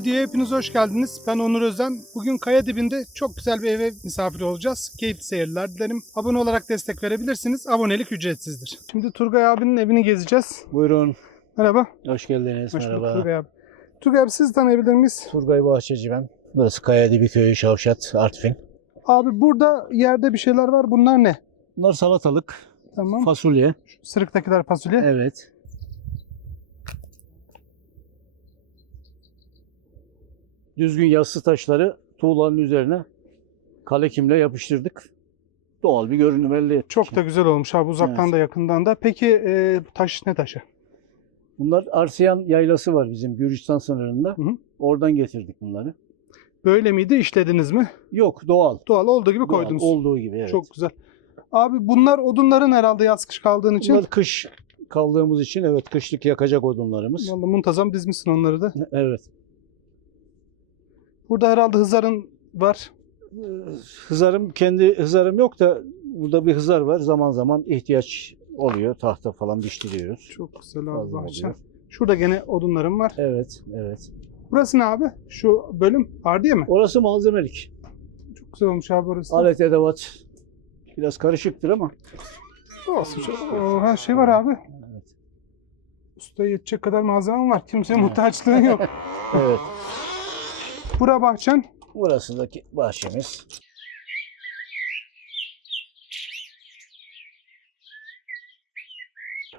Videoya hepiniz hoş geldiniz. Ben Onur Özen. Bugün kaya dibinde çok güzel bir eve misafir olacağız. Keyifli seyirler dilerim. Abone olarak destek verebilirsiniz. Abonelik ücretsizdir. Şimdi Turgay abinin evini gezeceğiz. Buyurun. Merhaba. Hoş geldiniz. Hoş bulduk Merhaba. Turgay abi. Turgay abi sizi tanıyabilir miyiz? Turgay Bahçeci ben. Burası Kayadibi Köyü, Şavşat, Artvin. Abi burada yerde bir şeyler var. Bunlar ne? Bunlar salatalık, Tamam. fasulye. Sırıktakiler fasulye. Evet. Düzgün yassı taşları tuğlanın üzerine kale kimle yapıştırdık. Doğal bir görünüm elde ettik. Çok da güzel olmuş abi uzaktan Evet. da yakından da. Peki e, taş ne taşı? Bunlar Arsiyan yaylası var bizim Gürcistan sınırında. Hı hı. Oradan getirdik bunları. Böyle miydi? işlediniz mi? Yok doğal. Doğal olduğu gibi Doğal, koydunuz. Olduğu gibi evet. Çok güzel. Abi bunlar odunların herhalde yaz kış kaldığın için. Bunlar kış kaldığımız için evet kışlık yakacak odunlarımız. Vallahi muntazam dizmişsin onları da. Evet. Burada herhalde hızarın var. Hızarım kendi hızarım yok da burada bir hızar var. Zaman zaman ihtiyaç oluyor. Tahta falan biçtiriyoruz. Çok güzel abi Fazla bahçe. oluyor. Şurada gene odunlarım var. Evet, evet. Burası ne abi? Şu bölüm ardiye mi? Orası malzemelik. Çok güzel olmuş abi orası. Alet edevat biraz karışıktır ama. Olsun. Çok- o, her şey var abi. Evet. Usta yetecek kadar malzemem var. Kimseye muhtaçlığın yok. Evet. Bura bahçen. Burası da ki- bahçemiz.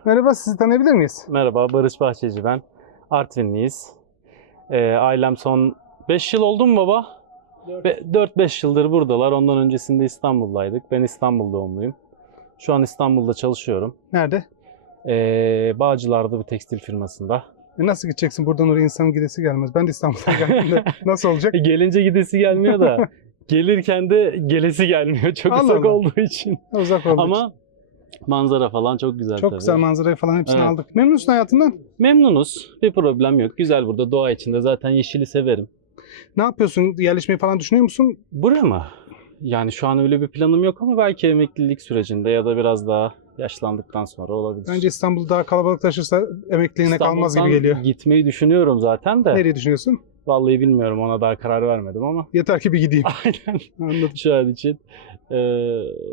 Merhaba sizi tanıyabilir miyiz? Merhaba, Barış Bahçeci ben. Artvinliyiz. Ee, ailem son 5 yıl oldu mu baba? 4-5 yıldır buradalar. Ondan öncesinde İstanbul'daydık. Ben İstanbul doğumluyum. Şu an İstanbul'da çalışıyorum. Nerede? Ee, Bağcılar'da bir tekstil firmasında. E nasıl gideceksin? Buradan oraya insanın gidesi gelmez. Ben de İstanbul'dan geldim de. Nasıl olacak? E, gelince gidesi gelmiyor da gelirken de gelesi gelmiyor. Çok Allah uzak Allah. olduğu için. Uzak olduğu için. Ama manzara falan çok güzel Çok tabii. güzel manzarayı falan hepsini Evet. aldık. Memnunsun hayatından. Memnunuz. Bir problem yok. Güzel burada doğa içinde. Zaten yeşili severim. Ne yapıyorsun? Yerleşmeyi falan düşünüyor musun? Buraya mı? Yani şu an öyle bir planım yok ama belki emeklilik sürecinde ya da biraz daha yaşlandıktan sonra olabilir. Bence İstanbul daha kalabalıklaşırsa emekliliğine kalmaz gibi İstanbul'dan geliyor. Gitmeyi düşünüyorum zaten de. Nereye düşünüyorsun? Vallahi bilmiyorum ona daha karar vermedim ama. Yeter ki bir gideyim. Aynen Anladım. şu an için. Ee,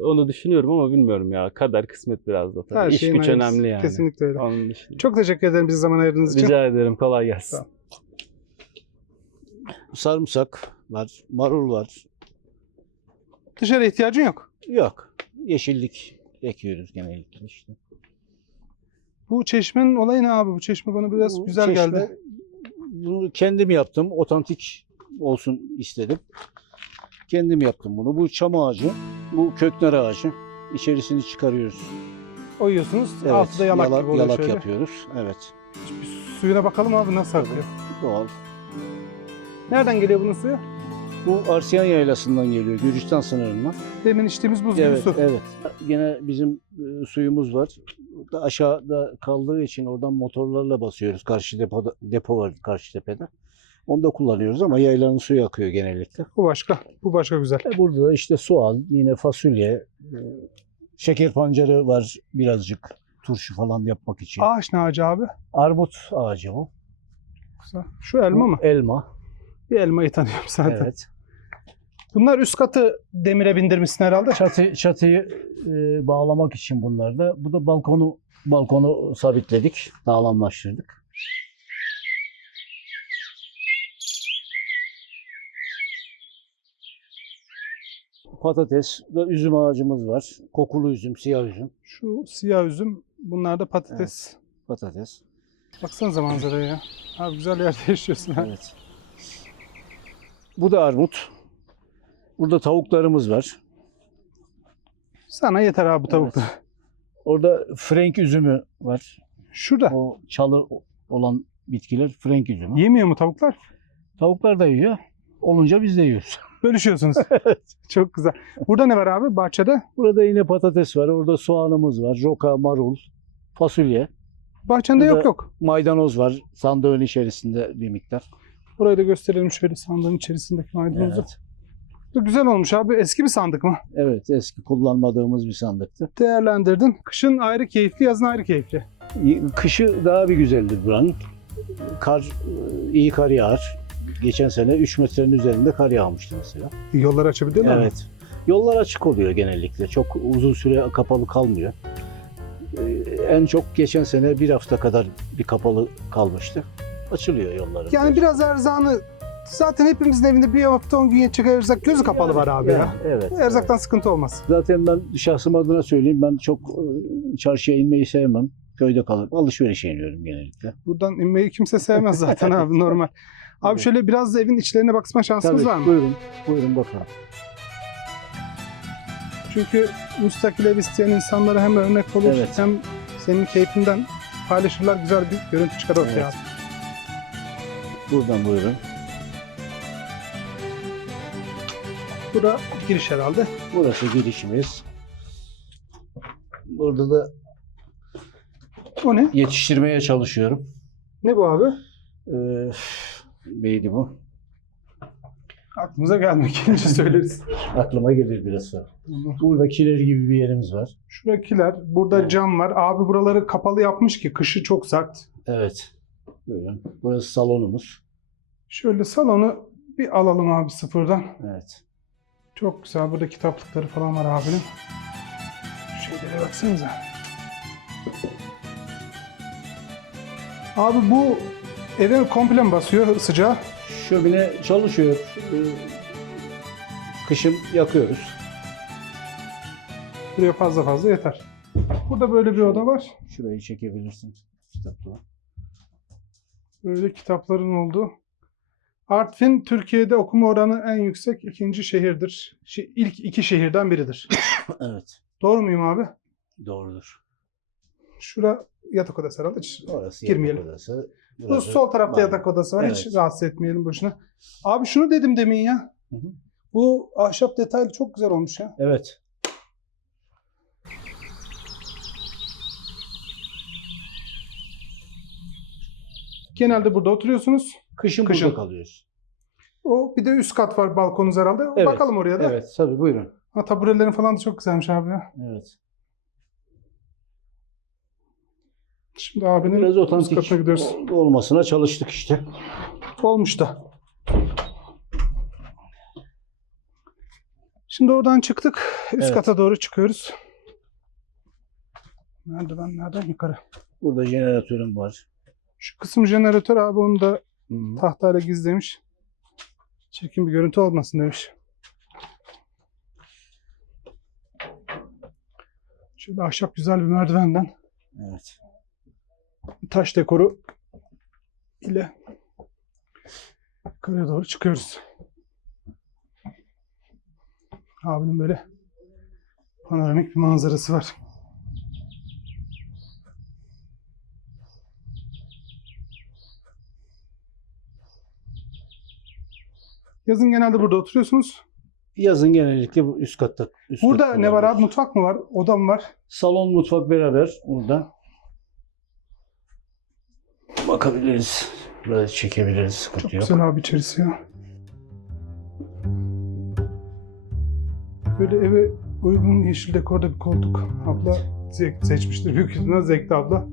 onu düşünüyorum ama bilmiyorum ya. Kader kısmet biraz da tabii. Her İş şeyin güç hayırlısı. önemli yani. Kesinlikle öyle. Onun dışında. Çok teşekkür ederim bize zaman ayırdığınız için. Rica ederim. Kolay gelsin. Ol. Sarımsak var, marul var. Dışarı ihtiyacın yok. Yok. Yeşillik ekiyoruz genellikle işte. Bu çeşmenin olayı ne abi? Bu çeşme bana biraz Bu güzel çeşme, geldi. Bunu kendim yaptım. Otantik olsun istedim. Kendim yaptım bunu. Bu çam ağacı, bu köknar ağacı. İçerisini çıkarıyoruz. Oyuyorsunuz. Evet, Altı da yalak, gibi oluyor yalak şöyle. yapıyoruz. Evet. Suyuna bakalım abi nasıl akıyor. Doğal. Nereden geliyor bunun suyu? Bu Arsiyan yaylasından geliyor. Gürcistan sınırından. Demin içtiğimiz buz gibi Evet, su. evet. Yine bizim e, suyumuz var. Da Aşağıda kaldığı için oradan motorlarla basıyoruz. Karşı depoda, depo var karşı tepede. Onu da kullanıyoruz ama yaylanın suyu akıyor genellikle. Bu başka. Bu başka güzel. E burada da işte soğan, yine fasulye, e, şeker pancarı var birazcık turşu falan yapmak için. Ağaç ne ağacı abi? Armut ağacı bu. Güzel. Şu elma mı? Elma. Bir elmayı tanıyorum zaten. Evet. Bunlar üst katı demire bindirmişsin herhalde. Çatı çatıyı e, bağlamak için bunlar da. Bu da balkonu balkonu sabitledik, sağlamlaştırdık. Patates ve üzüm ağacımız var. Kokulu üzüm, siyah üzüm, Şu siyah üzüm. Bunlar da patates. patates. Baksanıza manzaraya ya. Abi güzel yerde yaşıyorsun ha. Evet. Bu da armut. Burada tavuklarımız var. Sana yeter abi bu tavuk da. Orada frenk üzümü var. Şurada. O çalı olan bitkiler frenk üzümü. Yemiyor mu tavuklar? Tavuklar da yiyor. Olunca biz de yiyoruz. Bölüşüyorsunuz. Çok güzel. Burada ne var abi bahçede? Burada yine patates var. Orada soğanımız var. Roka, marul, fasulye. Bahçende Burada- yok yok. Maydanoz var. Sandığın içerisinde bir miktar. Burayı da gösterelim şöyle sandığın içerisindeki maydanozu. Evet. Bu Güzel olmuş abi. Eski bir sandık mı? evet. Eski kullanmadığımız bir sandıktı. Değerlendirdin. Kışın ayrı keyifli, yazın ayrı keyifli. Kışı daha bir güzeldir buranın. Kar, iyi kar yağar. geçen sene 3 metrenin üzerinde kar yağmıştı mesela. Yolları açabiliyorlar mı? Evet. Yollar açık oluyor genellikle. Çok uzun süre kapalı kalmıyor. Ee, En çok geçen sene bir hafta kadar bir kapalı kalmıştı. Açılıyor yolları. Yani biraz erzağını zaten hepimizin evinde bir hafta 10 gün yetecek erzak gözü kapalı var abi ya. Evet. Erzaktan sıkıntı olmaz. Zaten ben şahsım adına söyleyeyim ben çok e, çarşıya inmeyi sevmem. Köyde kalıp alışverişe iniyorum genellikle. Buradan inmeyi kimse sevmez zaten abi normal. Abi Evet. şöyle biraz da evin içlerine bakma şansımız var mı? Buyurun. Buyurun bakalım. Çünkü müstakil ev isteyen insanlara hem örnek olur Evet. hem senin keyfinden paylaşırlar güzel bir görüntü çıkar ortaya. Evet. Buradan buyurun. Bura giriş herhalde. Burası girişimiz. Burada da O ne? yetiştirmeye çalışıyorum. Ne bu abi? Ee, neydi bu? Aklımıza gelmiyor. Gelince söyleriz. Aklıma gelir biraz sonra. Burada kiler gibi bir yerimiz var. Şuradakiler, burada Evet. cam var. Abi buraları kapalı yapmış ki kışı çok sert. Evet. Buyurun. Burası salonumuz. Şöyle salonu bir alalım abi sıfırdan. Evet. Çok güzel. Burada kitaplıkları falan var abinin. Şeylere baksanıza. Abi bu eve komple mi basıyor sıcağı? Şömine çalışıyor. Ee, Kışın yakıyoruz. Buraya fazla fazla yeter. Burada böyle bir oda var. Şurayı çekebilirsin. Kitapla. Böyle kitapların olduğu. Artvin Türkiye'de okuma oranı en yüksek ikinci şehirdir. Şi- İlk iki şehirden biridir. Evet. Doğru muyum abi? Doğrudur. Şura yatak odası herhalde. Hiç- Orası Girmeyelim. yatak odası. Bu Burası sol tarafta banyo. yatak odası var. Hiç Evet. rahatsız etmeyelim boşuna. Abi şunu dedim demin ya. Hı hı. Bu ahşap detaylı çok güzel olmuş ya. Evet. Genelde burada oturuyorsunuz. Kışın, Kışın. burada kalıyoruz. O bir de üst kat var balkonunuz herhalde. Evet. Bakalım oraya da. Evet. Tabii buyurun. Ha, taburelerin falan da çok güzelmiş abi. Evet. Şimdi abinin Biraz üst otantik katına gidiyoruz. ol- olmasına çalıştık işte. Olmuş da. Şimdi oradan çıktık. Üst Evet. kata doğru çıkıyoruz. Merdivenlerden yukarı. Burada jeneratörüm var. Şu kısım jeneratör abi onu da tahtayla gizlemiş. Çirkin bir görüntü olmasın demiş. Şöyle ahşap güzel bir merdivenden Evet. taş dekoru ile yukarıya doğru çıkıyoruz. Abinin böyle panoramik bir manzarası var. Yazın genelde burada oturuyorsunuz. Yazın genellikle bu üst katta. Üst Burada katta ne var abi? Mutfak mı var? Oda mı var? Salon, mutfak beraber burada. Bakabiliriz. Burada çekebiliriz. Sıkıntı Çok yok. güzel abi içerisi ya. Böyle eve uygun yeşil dekorda bir koltuk. Abla zevk seçmiştir. Büyük ihtimalle zevkli abla.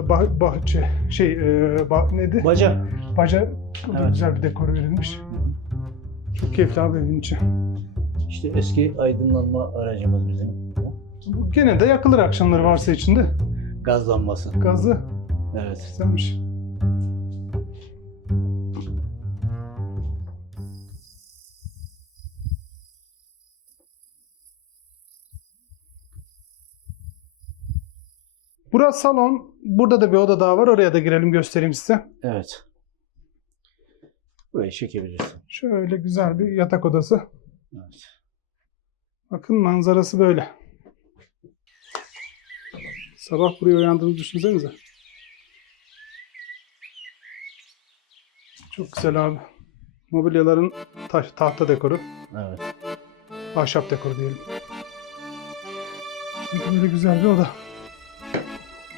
Şurada bah- bahçe, şey, e, bah, neydi? Baca. Baca, burada Evet. güzel bir dekor verilmiş. Çok keyifli abi evin içi. İşte eski aydınlanma aracımız bizim. Bu gene de yakılır akşamları varsa içinde. Gaz lambası. Gazlı, Evet. güzelmiş. Burası salon. Burada da bir oda daha var. Oraya da girelim göstereyim size. Evet. Burayı çekebilirsin. Şöyle güzel bir yatak odası. Evet. Bakın manzarası böyle. Sabah buraya uyandığınızı düşünsenize. Çok güzel abi. Mobilyaların taş, tahta dekoru, Evet. ahşap dekoru diyelim. Böyle güzel bir oda.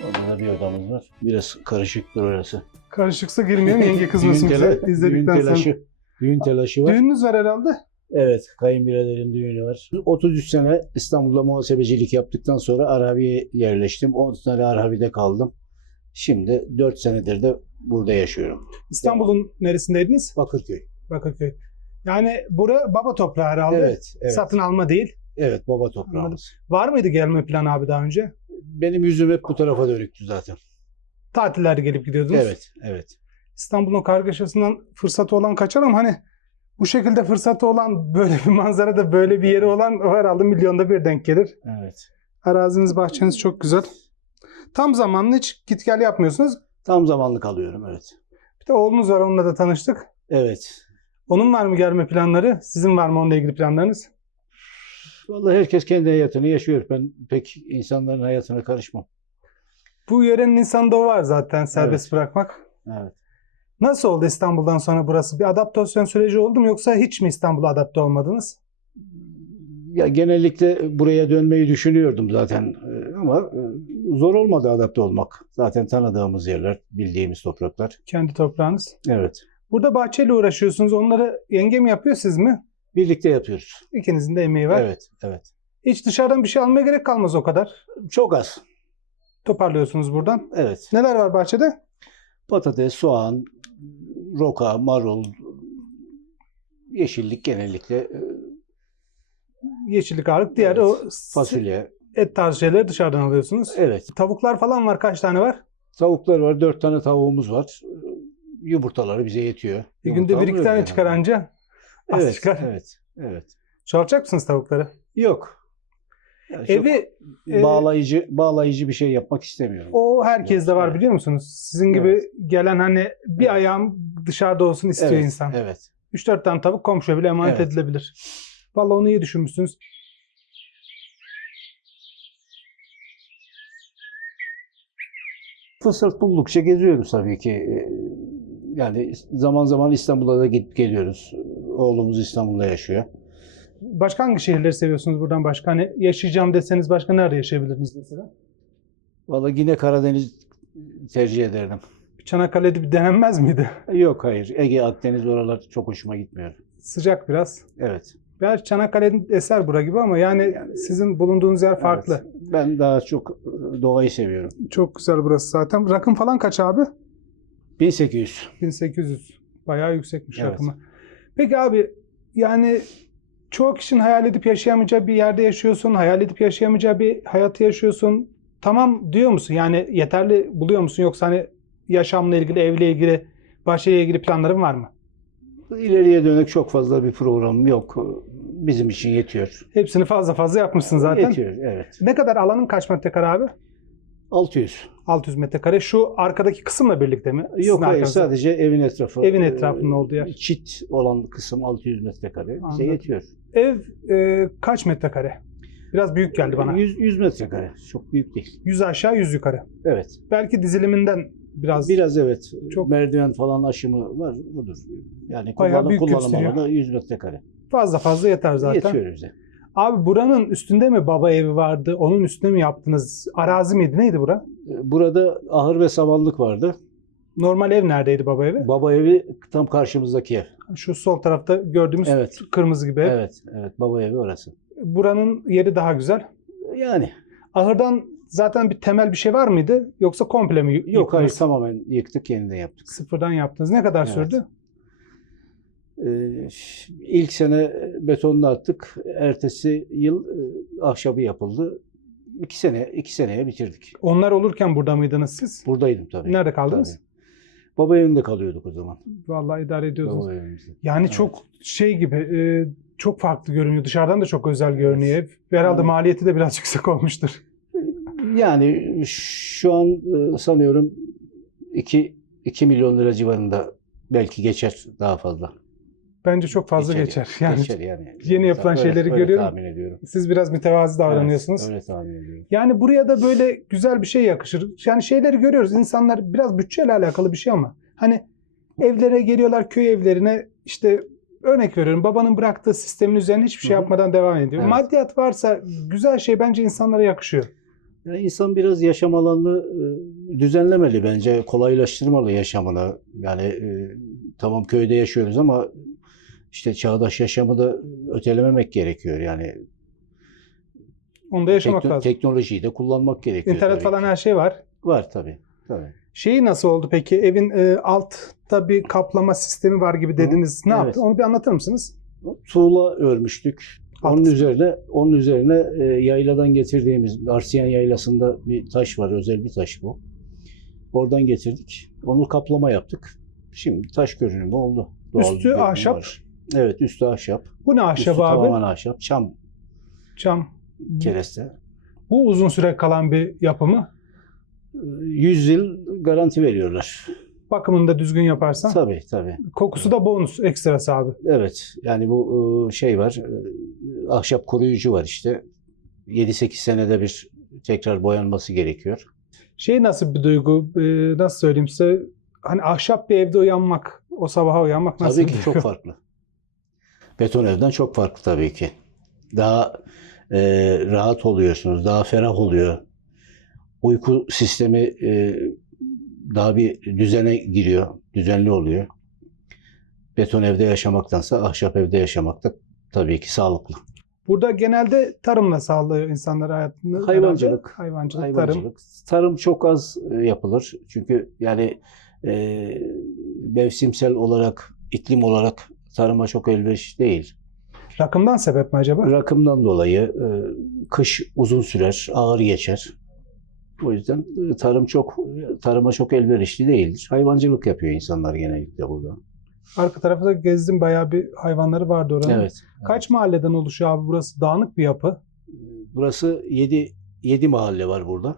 Orada da bir odamız var. Biraz karışıktır orası. Karışıksa girmeyelim yenge kızmasın Düğün bize izledikten düğün sonra. telaşı, Düğün telaşı var. Düğününüz var herhalde. Evet, kayınbiraderin düğünü var. 33 sene İstanbul'da muhasebecilik yaptıktan sonra Arabi'ye yerleştim. 10 sene Arabi'de kaldım. Şimdi 4 senedir de burada yaşıyorum. İstanbul'un neresindeydiniz? Bakırköy. Bakırköy. Yani bura baba toprağı herhalde. Evet, evet. Satın alma değil. Evet, baba toprağımız. Var mıydı gelme planı abi daha önce? Benim yüzüm hep bu tarafa dönüktü zaten. Tatillerde gelip gidiyordunuz. Evet, evet. İstanbul'un kargaşasından fırsatı olan kaçar ama hani bu şekilde fırsatı olan böyle bir manzarada böyle bir yeri olan o herhalde milyonda bir denk gelir. Evet. Araziniz bahçeniz çok güzel. Tam zamanlı hiç git gel yapmıyorsunuz. Tam zamanlık alıyorum, evet. Bir de oğlunuz var onunla da tanıştık. Evet. Onun var mı gelme planları? Sizin var mı onunla ilgili planlarınız? Vallahi herkes kendi hayatını yaşıyor. Ben pek insanların hayatına karışmam. Bu yörenin insanda o var zaten serbest Evet. bırakmak. Evet. Nasıl oldu İstanbul'dan sonra burası? Bir adaptasyon süreci oldu mu yoksa hiç mi İstanbul'a adapte olmadınız? Ya genellikle buraya dönmeyi düşünüyordum zaten Ee, ama e, zor olmadı adapte olmak. Zaten tanıdığımız yerler, bildiğimiz topraklar. Kendi toprağınız. Evet. Burada bahçeyle uğraşıyorsunuz. Onları yenge mi yapıyor siz mi? Birlikte yapıyoruz. İkinizin de emeği var. Evet, evet. Hiç dışarıdan bir şey almaya gerek kalmaz o kadar. Çok az. Toparlıyorsunuz buradan. Evet. Neler var bahçede? Patates, soğan, roka, marul, yeşillik genellikle, e, Yeşillik ağırlık. Diğer Evet. o fasulye. et tarzı şeyleri dışarıdan alıyorsunuz. Evet. Tavuklar falan var. Kaç tane var? Tavuklar var. Dört tane tavuğumuz var. Yumurtaları bize yetiyor. Bir günde bir iki tane yani. çıkar anca. Az Evet, çıkar. evet, evet. Çoğaltacak mısınız tavukları? Yok. Yani Evi e, bağlayıcı bağlayıcı bir şey yapmak istemiyorum. o herkeste var Evet. biliyor musunuz? Sizin gibi Evet. gelen hani bir Evet. ayağım dışarıda olsun istiyor evet, insan. Evet. 3-4 tane tavuk komşuya bile emanet Evet. edilebilir. Vallahi onu iyi düşünmüşsünüz. Fırsat buldukça geziyoruz tabii ki. Yani zaman zaman İstanbul'a da gidip geliyoruz. Oğlumuz İstanbul'da yaşıyor. Başka hangi şehirleri seviyorsunuz buradan başka? Hani yaşayacağım deseniz başka nerede yaşayabilirdiniz mesela? Vallahi yine Karadeniz tercih ederdim. Çanakkale'de bir denenmez miydi? Yok hayır. Ege, Akdeniz oralar çok hoşuma gitmiyor. Sıcak biraz. Evet. Belki Çanakkale'nin eser bura gibi ama yani sizin bulunduğunuz yer farklı. Evet. Ben daha çok doğayı seviyorum. Çok güzel burası zaten. Rakım falan kaç abi? 1800. 1800. Bayağı yüksekmiş Evet. rakımı. Peki abi yani çoğu kişinin hayal edip yaşayamayacağı bir yerde yaşıyorsun. Hayal edip yaşayamayacağı bir hayatı yaşıyorsun. Tamam diyor musun? Yani yeterli buluyor musun? Yoksa hani yaşamla ilgili, evle ilgili, bahçeyle ilgili planların var mı? İleriye dönük çok fazla bir programım yok. Bizim için yetiyor. Hepsini fazla fazla yapmışsın zaten. Yetiyor, evet. Ne kadar alanın kaç metrekare abi? 600. 600 metrekare. Şu arkadaki kısımla birlikte mi? Sizin Yok hayır arkanızda. sadece evin etrafı. Evin e, etrafının olduğu yer. Çit olan kısım 600 metrekare. Bize Anladım. yetiyor. Ev e, kaç metrekare? Biraz büyük geldi bana. 100, 100 metrekare. Çok büyük değil. 100 aşağı 100 yukarı. Evet. Belki diziliminden biraz, Biraz evet. Çok- Merdiven falan aşımı var. Budur. Yani Bayağı kullanım, büyük kullanım gösteriyor. alanı 100 metrekare. fazla fazla yeter zaten. Yetiyor bize. Abi buranın üstünde mi baba evi vardı? Onun üstünde mi yaptınız? Arazi miydi? Neydi bura? E, Burada ahır ve samanlık vardı. Normal ev neredeydi baba evi? Baba evi tam karşımızdaki ev. Şu sol tarafta gördüğümüz Evet. kırmızı gibi ev. Evet. Evet. Baba evi orası. Buranın yeri daha güzel. Yani Ahırdan zaten bir temel bir şey var mıydı? Yoksa komple mi y- yok hayır yıktınız? tamamen yıktık yeniden yaptık. Sıfırdan yaptınız. Ne kadar Evet. sürdü? Ee, ilk sene betonla attık. Ertesi yıl e, ahşabı yapıldı. İki sene, iki seneye bitirdik. Onlar olurken burada mıydınız siz? Buradaydım tabii. Nerede kaldınız? Tabii. Baba evinde kalıyorduk o zaman. Vallahi idare ediyordunuz. Baba evimizde. Yani Evet. çok şey gibi e, çok farklı görünüyor. Dışarıdan da çok özel görünüyor ev. Herhalde Evet. maliyeti de biraz yüksek olmuştur. Yani şu an e, sanıyorum 2 2 milyon lira civarında belki geçer daha fazla. Bence çok fazla geçer. Yani geçer yani. yeni yapılan Öyle- şeyleri öyle görüyorum. tahmin ediyorum. siz biraz mütevazi davranıyorsunuz. Evet, öyle tahmin ediyorum. Yani buraya da böyle güzel bir şey yakışır. Yani şeyleri görüyoruz. İnsanlar biraz bütçeyle alakalı bir şey ama hani evlere geliyorlar köy evlerine işte örnek veriyorum babanın bıraktığı sistemin üzerine hiçbir şey yapmadan devam ediyor. Evet. Maddiyat varsa güzel şey bence insanlara yakışıyor. Yani insan biraz yaşam alanını e, düzenlemeli bence, kolaylaştırmalı yaşamını. Yani e, tamam köyde yaşıyoruz ama işte çağdaş yaşamı da ötelememek gerekiyor. Yani Onu da yaşamak tekno- lazım. teknolojiyi de kullanmak gerekiyor. İnternet falan ki. her şey var. var tabii. Tabii. Şeyi nasıl oldu peki? Evin e, altta bir kaplama sistemi var gibi dediniz. Ne Evet. yaptı? Onu bir anlatır mısınız? Tuğla örmüştük. Alt Onun üzerine onun üzerine e, yayladan getirdiğimiz Arsiyan yaylasında bir taş var, özel bir taş bu. Oradan getirdik. Onu kaplama yaptık. Şimdi taş görünümü oldu. Doğal Üstü ahşap. var. Evet, üstü ahşap. Bu ne Üstü ahşap abi? tamamen ahşap. Çam Cam. kereste. Bu uzun süre kalan bir yapı mı? E, 100 yıl garanti veriyorlar. Bakımını da düzgün yaparsan. Tabii tabii. Kokusu da bonus ekstrası abi. Evet. Yani bu e, şey var. e, Ahşap koruyucu var işte. 7-8 senede bir tekrar boyanması gerekiyor. Şey nasıl bir duygu? e, nasıl söyleyeyim size? Hani ahşap bir evde uyanmak, o sabaha uyanmak nasıl Tabii bir ki duygu? çok farklı. Beton evden çok farklı tabii ki. Daha e, rahat oluyorsunuz, daha ferah oluyor. Uyku sistemi e, daha bir düzene giriyor, düzenli oluyor. Beton evde yaşamaktansa ahşap evde yaşamak da tabii ki sağlıklı. Burada genelde tarımla sağlıyor insanlar hayatını. Hayvancılık. herhalde. Hayvancılık, tarım. Hayvancılık. Tarım çok az e, yapılır. Çünkü yani e, mevsimsel olarak, iklim olarak tarıma çok elverişli değil. Rakımdan sebep mi acaba? Rakımdan dolayı e, kış uzun sürer, ağır geçer. O yüzden e, tarım çok tarıma çok elverişli değildir. Hayvancılık yapıyor insanlar genellikle burada. Arka tarafta da gezdim bayağı bir hayvanları vardı oranın. Evet. Kaç mahalleden oluşuyor abi burası? Dağınık bir yapı. Burası 7 7 mahalle var burada.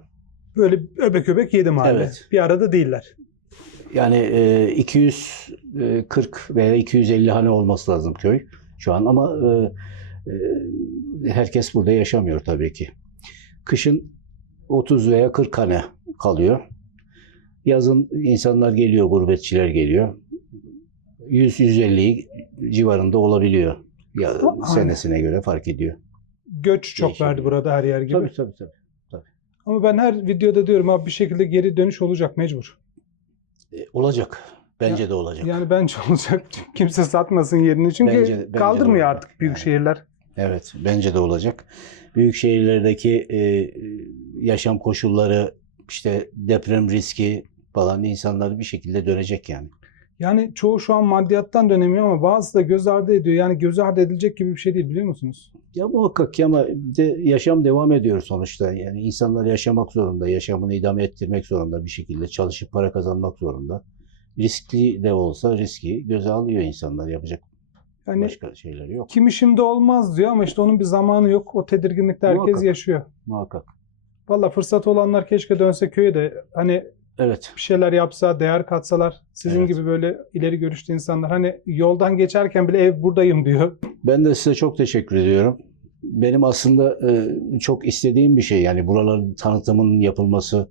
Böyle öbek öbek yedi mahalle. Evet. Bir arada değiller. Yani e, 240 veya 250 hane olması lazım köy şu an ama e, e, herkes burada yaşamıyor tabii ki. Kışın 30 veya 40 hane kalıyor. Yazın insanlar geliyor, gurbetçiler geliyor. 100-150 civarında olabiliyor. Ya, Aynen. senesine göre fark ediyor. Göç çok Değişebilir. verdi burada her yer gibi. Tabii tabii tabii. Ama ben her videoda diyorum abi bir şekilde geri dönüş olacak mecbur. E, olacak. Bence de olacak. Yani bence olacak. Kimse satmasın yerini. Çünkü Bence- bence kaldırmıyor artık büyük Yani. şehirler. Evet, bence de olacak. Büyük şehirlerdeki e, yaşam koşulları, işte deprem riski falan insanlar bir şekilde dönecek yani. Yani çoğu şu an maddiyattan dönemiyor ama bazısı da göz ardı ediyor. Yani göz ardı edilecek gibi bir şey değil biliyor musunuz? Ya muhakkak ki ama bir de yaşam devam ediyor sonuçta. Yani insanlar yaşamak zorunda, yaşamını idame ettirmek zorunda bir şekilde, çalışıp para kazanmak zorunda. Riskli de olsa riski göze alıyor insanlar. Yapacak Yani başka şeyleri yok. kimi şimdi olmaz diyor ama işte onun bir zamanı yok. O tedirginlikte herkes Muhakkak. yaşıyor. Muhakkak. Valla fırsat olanlar keşke dönse köye de hani Evet. bir şeyler yapsa, değer katsalar. Sizin Evet. gibi böyle ileri görüşlü insanlar. Hani yoldan geçerken bile ev buradayım diyor. Ben de size çok teşekkür ediyorum. Benim aslında e, çok istediğim bir şey yani buraların tanıtımının yapılması,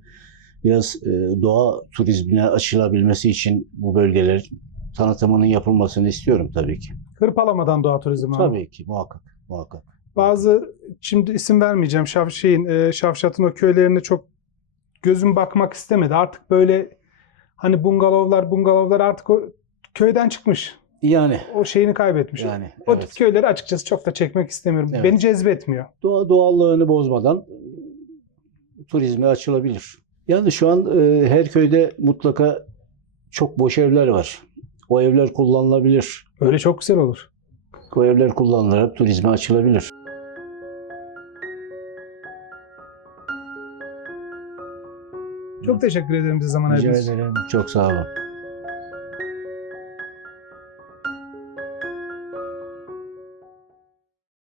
biraz e, doğa turizmine açılabilmesi için bu bölgeler tanıtımının yapılmasını istiyorum tabii ki. Hırpalamadan doğa turizmi abi. Tabii ki muhakkak, muhakkak. Bazı şimdi isim vermeyeceğim Şaf şeyin e, Şavşat'ın o köylerine çok gözüm bakmak istemedi. Artık böyle hani bungalovlar bungalovlar artık o köyden çıkmış. Yani, O şeyini kaybetmiş. yani o evet. tip köyleri açıkçası çok da çekmek istemiyorum. Evet. Beni cezbetmiyor. Doğa doğallığını bozmadan e, turizme açılabilir. Yani şu an e, her köyde mutlaka çok boş evler var. O evler kullanılabilir. Öyle çok güzel olur. O evler kullanılarak turizme açılabilir. Çok teşekkür ederim bize zaman Rica ayırdığınız için. ederim. Çok sağ olun.